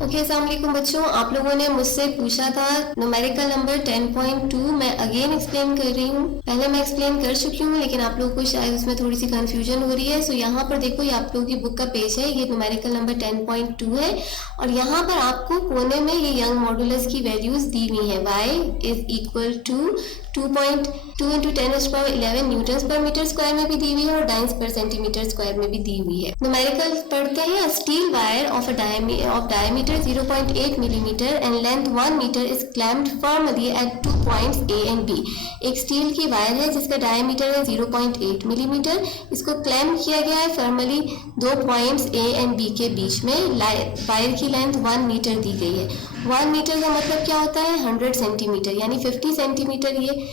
Okay, अस्सलाम वालेकुम बच्चों। आप लोगों ने मुझसे पूछा था न्यूमेरिकल नंबर 10.2। मैं अगेन एक्सप्लेन कर रही हूँ। पहले मैं एक्सप्लेन कर चुकी हूँ, लेकिन आप लोगों को शायद उसमें थोड़ी सी कंफ्यूजन हो रही है। सो यहाँ पर देखो, ये आप लोगों की बुक का पेज है, ये न्यूमेरिकल नंबर 10.2 है और यहाँ पर आपको कोने में ये यंग मॉडुलस की वैल्यूज दी हुई है। y is equal to 2.2 into 10⁻11 newton per metre square में भी दी हुई है और डाइंस पर सेंटीमीटर स्क्वायर में भी दी हुई है। न्यूमेरिकल पढ़ते हैं। Steel wire of diameter 0.8 millimeter and length 1 meter is clamped firmly at 2 points A and B। एक स्टील की वायर है जिसका डायमीटर है 0.8 मिलीमीटर। इसको क्लैम्प किया गया है firmly 2 points A and B के बीच में। वायर की लेंथ 1 मीटर दी गई है। 1 मीटर का मतलब क्या होता है? 100 सेंटीमीटर, यानी 50 सेंटीमीटर। ये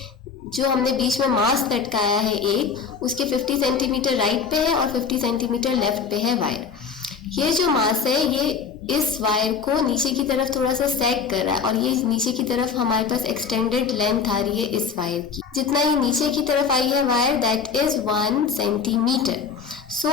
जो हमने बीच में मास लटकाया है एक, उसके 50 सेंटीमीटर राइट पे है और 50 सेंटीमीटर लेफ्ट पे है वायर। ये जो मास है ये इस वायर को नीचे की तरफ थोड़ा सा सैग कर रहा है और ये नीचे की तरफ हमारे पास एक्सटेंडेड लेंथ आ रही है इस वायर की। जितना ये नीचे की तरफ आई है wire, that is 1 centimetre. So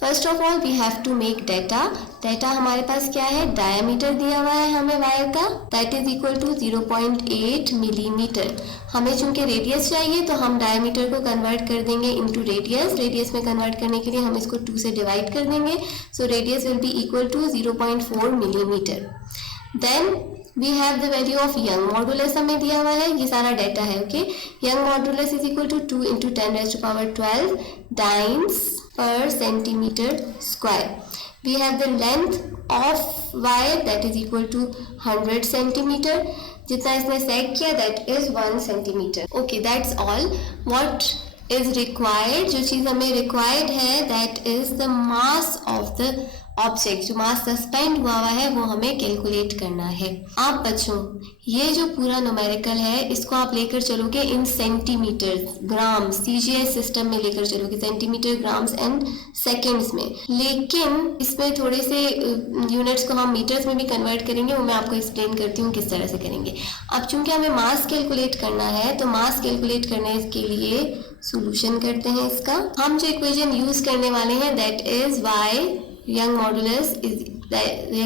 first of all we have to make data. Data हमारे पास क्या है? डायमीटर दिया हुआ है हमें वायर का, that is equal to 0.8 millimetre. हमें चूंकि रेडियस चाहिए तो हम डायमीटर को कन्वर्ट कर देंगे इनटू रेडियस। रेडियस में कन्वर्ट करने के लिए हम इसको 2 से डिवाइड कर देंगे। So radius will be equal to 0.4 millimetre. Then we have the value of Young modulus हमें दिया हुआ है। ये सारा डेटा है। Okay, Young modulus is equal to 2 into 10⁻12 dynes per centimeter square. We have the length of wire that is equal to 100 centimeter. जितना इसने सेक किया that is 1 centimeter. Okay, that's all. What is required? जो चीज़ हमें required है that is the mass of the object. जो मास suspend हुआ है वो हमें कैलकुलेट करना है। आप बच्चों, ये जो पूरा न्यूमेरिकल है इसको आप लेकर चलोगे इन सेंटीमीटर, ग्राम्स, सीजीएस सिस्टम में लेकर चलोगे, सेंटीमीटर, ग्राम्स एंड सेकंड्स में। लेकिन इसमें थोड़े से यूनिट्स को हम मीटर्स में भी कन्वर्ट करेंगे, वो मैं आपको एक्सप्लेन करती हूँ किस तरह से करेंगे। अब चूंकि हमें मास कैलकुलेट करना है तो मास कैलकुलेट करने के लिए सोल्यूशन करते हैं इसका। हम जो इक्वेशन यूज करने वाले हैं that is Y Young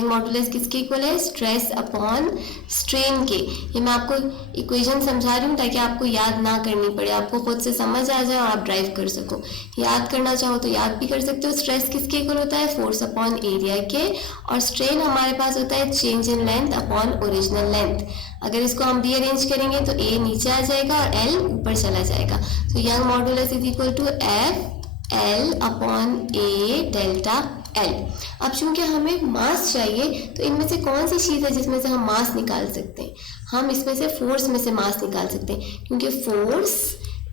modulus किसके इक्वल है? स्ट्रेस अपॉन स्ट्रेन के। ये मैं आपको इक्वेशन समझा रही हूँ ताकि आपको याद ना करनी पड़े, आपको खुद से समझ आ जाए और आप ड्राइव कर सको। याद करना चाहो तो याद भी कर सकते हो। स्ट्रेस किसके इक्वल होता है? फोर्स अपॉन एरिया के। और स्ट्रेन हमारे पास होता है change in length upon original length. अगर इसको हम रीअरेंज करेंगे तो ए नीचे आ जाएगा और एल ऊपर चला जाएगा। तो Young modulus is equal to F L upon A delta L. अब चूंकि हमें मास चाहिए तो इनमें से कौन सी चीज़ है जिसमें से हम मास निकाल सकते हैं? हम इसमें से फोर्स में से मास निकाल सकते हैं, क्योंकि force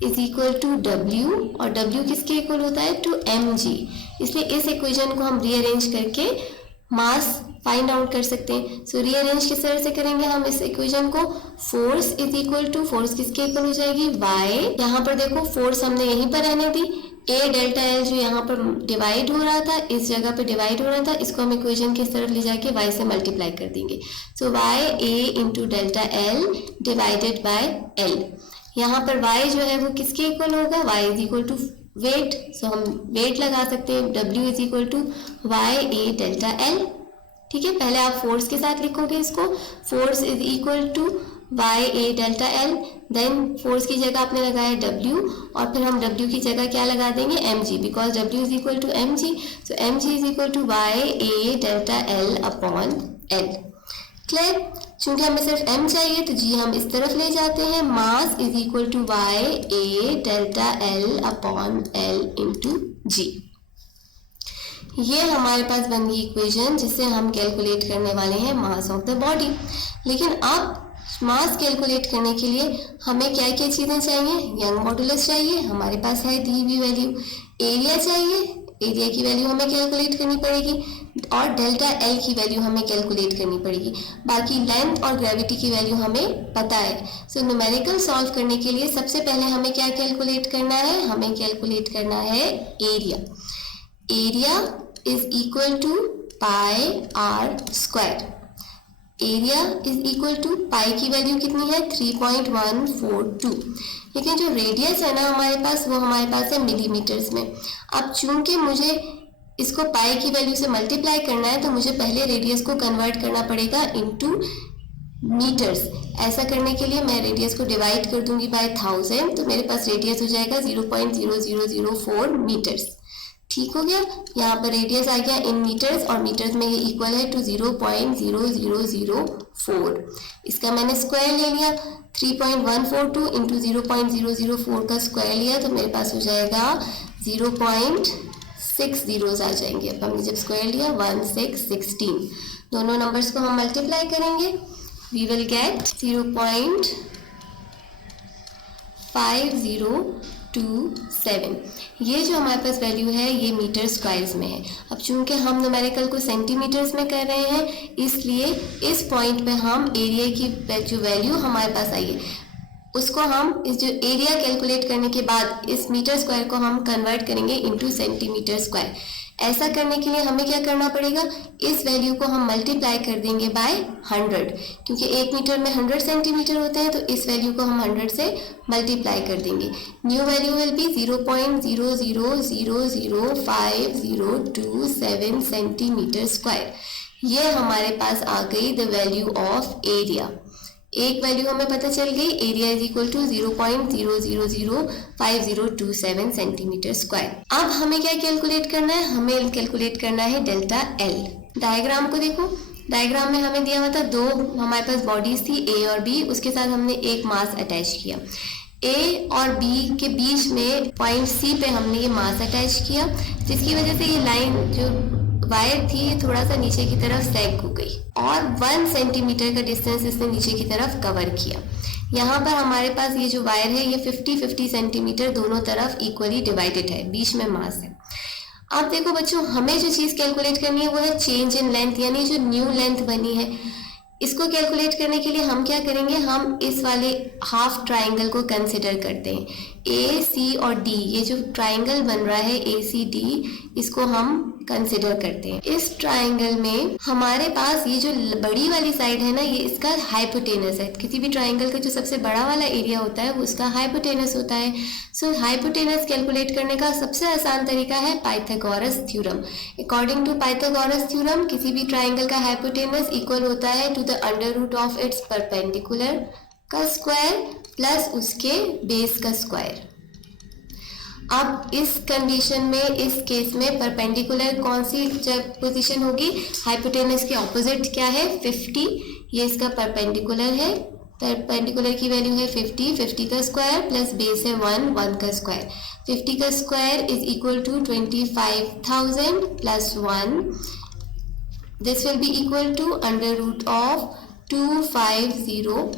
is equal to W और डब्ल्यू किसके इक्वल होता है? To M G. इसलिए इस इक्वेशन को हम रीअरेंज करके मास फाइंड आउट कर सकते हैं। सो रीअरेंज किस तरह से करेंगे हम इस इक्वेशन को? Force is equal to, force किसके इक्वल हो जाएगी? वाई। यहाँ पर देखो फोर्स हमने यहीं पर रहने दी, ए डेल्टा एल जो यहाँ पर डिवाइड हो रहा था, इस जगह पे डिवाइड हो रहा था, इसको हम इक्वेशन किस तरफ ले जाके y से मल्टीप्लाई कर देंगे। सो y a into delta L divided by L. यहाँ पर y जो है वो किसके इक्वल होगा? y is equal to weight. So हम वेट लगा सकते हैं, w is equal to Y A delta L. ठीक है, पहले आप फोर्स के साथ लिखोगे इसको। Force is equal to Y A delta L, then force की जगह आपने लगाया W और फिर हम W की जगह क्या लगा देंगे? mg, because W is equal to mg। So mg is equal to Y A delta L upon L. Clear? चूंकि हमें सिर्फ m चाहिए तो g हम इस तरफ ले जाते हैं। Mass is equal to Y A delta L upon L into G. ये हमारे पास बन गई इक्वेशन जिससे हम कैलकुलेट करने वाले हैं मास ऑफ द बॉडी। लेकिन अब मास कैलकुलेट करने के लिए हमें क्या क्या चीज़ें चाहिए? यंग मॉडुलस चाहिए, हमारे पास है दी हुई वैल्यू। एरिया चाहिए, एरिया की वैल्यू हमें कैलकुलेट करनी पड़ेगी और डेल्टा एल की वैल्यू हमें कैलकुलेट करनी पड़ेगी। बाकी लेंथ और ग्रेविटी की वैल्यू हमें पता है। सो न्यूमेरिकल सॉल्व करने के लिए सबसे पहले हमें क्या कैलकुलेट करना है? हमें कैलकुलेट करना है area. Area is equal to pi r square. Area is equal to pi की वैल्यू कितनी है? 3.142। लेकिन जो रेडियस है ना हमारे पास, वो हमारे पास है मिलीमीटर्स में। अब चूंकि मुझे इसको पाई की वैल्यू से मल्टीप्लाई करना है तो मुझे पहले रेडियस को कन्वर्ट करना पड़ेगा इनटू मीटर्स। ऐसा करने के लिए मैं रेडियस को डिवाइड कर दूंगी बाय 1000, तो मेरे पास रेडियस हो जाएगा 0.0004 मीटर्स। ठीक हो गया। यहाँ पर रेडियस आ गया इन मीटर्स और मीटर्स में ये इक्वल है टू 0.0004। इसका मैंने स्क्वायर ले लिया, 3.142 इंटू 0.004 का स्क्वायर लिया तो मेरे पास हो जाएगा 0.6 जीरोस आ जाएंगे। अब हमने जब स्क्वायर लिया 1616, दोनों नंबर्स को हम मल्टीप्लाई करेंगे, वी विल गेट 0.5027। ये जो हमारे पास वैल्यू है ये मीटर स्क्वायर्स में है। अब चूंकि हम न्यूमेरिकल को सेंटीमीटर्स में कर रहे हैं इसलिए इस पॉइंट पे हम एरिया की जो वैल्यू हमारे पास आई है उसको हम इस जो एरिया कैलकुलेट करने के बाद इस मीटर स्क्वायर को हम कन्वर्ट करेंगे इनटू सेंटीमीटर स्क्वायर। ऐसा करने के लिए हमें क्या करना पड़ेगा, इस वैल्यू को हम मल्टीप्लाई कर देंगे बाय 100, क्योंकि 1 मीटर में 100 सेंटीमीटर होते हैं तो इस वैल्यू को हम 100 से मल्टीप्लाई कर देंगे। New value will be 0.000502 centimetre square. ये हमारे पास आ गई द वैल्यू ऑफ एरिया। एक वैल्यू हमें पता चल गई, area is equal to 0.000527 centimetre square. अब हमें क्या कैलकुलेट करना है, हमें कैलकुलेट करना है डेल्टा एल। डायग्राम को देखो, डायग्राम में हमें दिया हुआ था दो हमारे पास बॉडीज थी ए और बी, उसके साथ हमने एक मास अटैच किया। ए और बी के बीच में पॉइंट सी पे हमने ये मास अटैच किया, जिसकी वजह से ये लाइन जो वायर थी ये थोड़ा सा नीचे की तरफ सैग हो गई और 1 सेंटीमीटर का डिस्टेंस इसने नीचे की तरफ कवर किया। यहाँ पर हमारे पास ये जो वायर है ये 50-50 सेंटीमीटर दोनों तरफ इक्वली डिवाइडेड है, बीच में मास है। अब देखो बच्चों, हमें जो चीज़ कैलकुलेट करनी है वो है चेंज इन लेंथ, यानी जो न्यू लेंथ बनी है। इसको कैलकुलेट करने के लिए हम क्या करेंगे, हम इस वाले हाफ ट्राइंगल को कंसिडर करते हैं। ए सी और डी, ये जो ट्राइंगल बन रहा है ए सी डी, इसको हम कंसिडर करते हैं। इस ट्राइंगल में हमारे पास ये जो बड़ी वाली साइड है ना, ये इसका हाइपोटेनस है। किसी भी ट्राइंगल का जो सबसे बड़ा वाला एरिया होता है वो उसका हाइपोटेनस होता है। सो हाइपोटेनस कैलकुलेट करने का सबसे आसान तरीका है Pythagoras theorem. According to Pythagoras theorem किसी भी ट्राइंगल का हाइपोटेनस इक्वल होता है to the under root of its perpendicular का स्क्वायर प्लस उसके बेस का स्क्वायर। अब इस कंडीशन में, इस केस में परपेंडिकुलर कौन सी पोजीशन होगी, हाइपोटेनस के ऑपोजिट क्या है 50, ये इसका परपेंडिकुलर है। परपेंडिकुलर की वैल्यू है 50 का स्क्वायर प्लस बेस है 1 का स्क्वायर। 50 का square is equal to 25,000 plus 1, this will be equal to under root of 2501।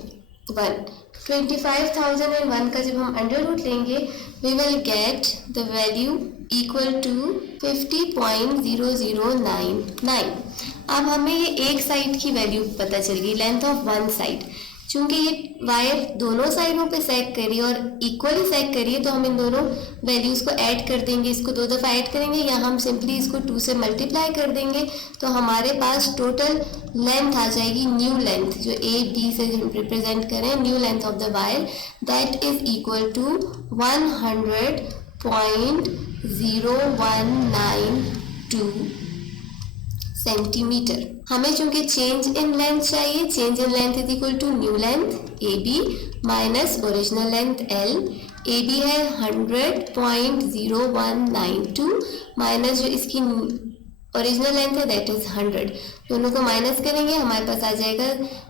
25,001 का जब हम अंडर रूट लेंगे we will get the value equal to 50.0099। अब हमें ये एक साइड की वैल्यू पता चल गई, लेंथ ऑफ वन साइड। चूंकि ये वायर दोनों साइडों पे सैग करी और इक्वली सैग करी है तो हम इन दोनों वैल्यूज को ऐड कर देंगे। इसको 2 दफ़ा ऐड करेंगे या हम सिंपली इसको 2 से मल्टीप्लाई कर देंगे तो हमारे पास टोटल लेंथ आ जाएगी, न्यू लेंथ जो ए बी से रिप्रेजेंट करें, new length of the wire, that is equal to 100.0192 centimetre. हमें चूंकि चेंज इन लेंथ चाहिए, change in length is equal to new length A B minus original length L. A B है 100.0192 minus जो इसकी original length है that is 100, दोनों को minus करेंगे हमारे पास आ जाएगा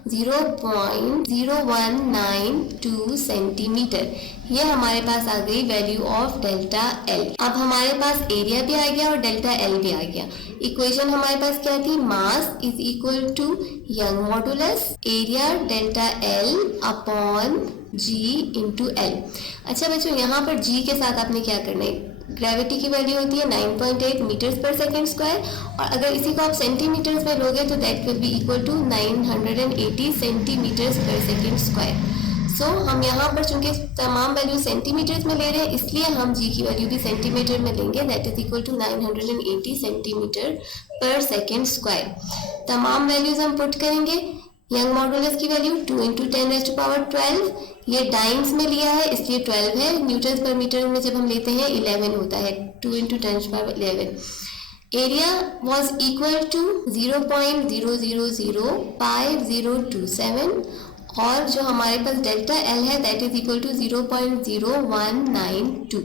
0.0192 सेंटीमीटर। ये हमारे पास आ गई वैल्यू ऑफ डेल्टा एल। अब हमारे पास एरिया भी आ गया और डेल्टा एल भी आ गया। इक्वेशन हमारे पास क्या थी, mass is equal to Young modulus area delta L upon g into L. अच्छा बच्चों, यहाँ पर जी के साथ आपने क्या करना है, ग्रेविटी की वैल्यू होती है 9.8 मीटर्स पर सेकेंड स्क्वायर और अगर इसी को आप सेंटीमीटर्स में लोगे तो that will be equal to 980 centimetres per second square. So हम यहाँ पर चूंकि तमाम वैल्यू सेंटीमीटर्स में ले रहे हैं इसलिए हम जी की वैल्यू भी सेंटीमीटर में लेंगे, that is equal to 980 centimetre per second square. तमाम वैल्यूज हम पुट करेंगे। यंग मॉडुलस की वैल्यू 2 × 10⁻12, ये डाइम्स में लिया है इसलिए 12 है। न्यूटन पर मीटर में जब हम लेते हैं 11 होता है, 2 × 10⁻11। एरिया was equal to 0.0005027 और जो हमारे पास डेल्टा एल है that is equal to 0.0192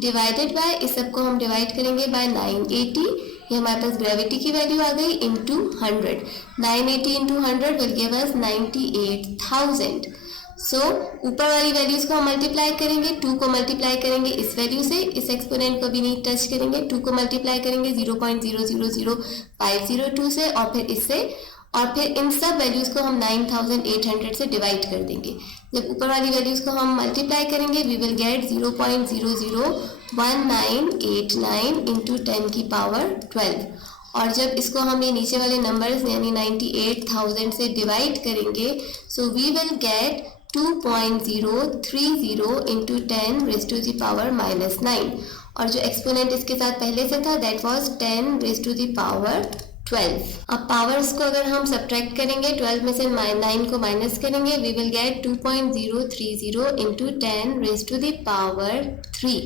divided by, इस सबको हम डिवाइड करेंगे बाय 980, ये हमारे पास ग्रेविटी की वैल्यू आ गई, into 100. 980 into 100 will give us 98,000. सो ऊपर वाली वैल्यूज को हम मल्टीप्लाई करेंगे, 2 को मल्टीप्लाई करेंगे इस वैल्यू से, इस एक्सपोनेंट को भी नहीं टच करेंगे, 2 को मल्टीप्लाई करेंगे 0.000502 से और फिर इससे, और फिर इन सब वैल्यूज को हम 9800 से डिवाइड कर देंगे. जब ऊपर वाली वैल्यूज को हम मल्टीप्लाई करेंगे वी विल गेट 0.001989 इंटू 10 की पावर 12. और जब इसको हम ये नीचे वाले नंबर्स यानी 98,000 से डिवाइड करेंगे so we will get 2.030 into 10 raise to the power -9 और जो एक्सपोनेंट इसके साथ पहले से था that was 10 raise to the power 12. अब पावर्स को अगर हम सब्ट्रैक्ट करेंगे 12 में से 9 को माइनस करेंगे we will get 2.030 into 10 raise to the power 3.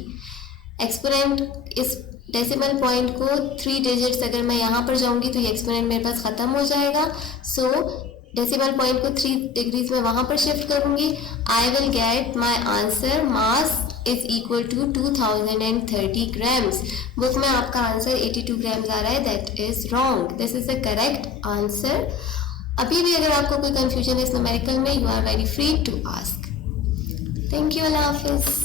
Exponent इस डेसिमल पॉइंट को 3 डिजिट्स अगर मैं यहाँ पर जाऊँगी तो ये एक्सपोनेंट मेरे पास ख़त्म हो जाएगा. सो डेसिमल पॉइंट को 3 डिग्रीज में वहाँ पर शिफ्ट करूँगी. I will get my answer mass is equal to 2030 grams. Book में आपका आंसर 82 ग्राम्स आ रहा है, that is wrong. This is the correct answer. अभी भी अगर आपको कोई कंफ्यूजन है इस न्यूमेरिकल में you are very free to ask. Thank you. अल्लाह हाफिज़.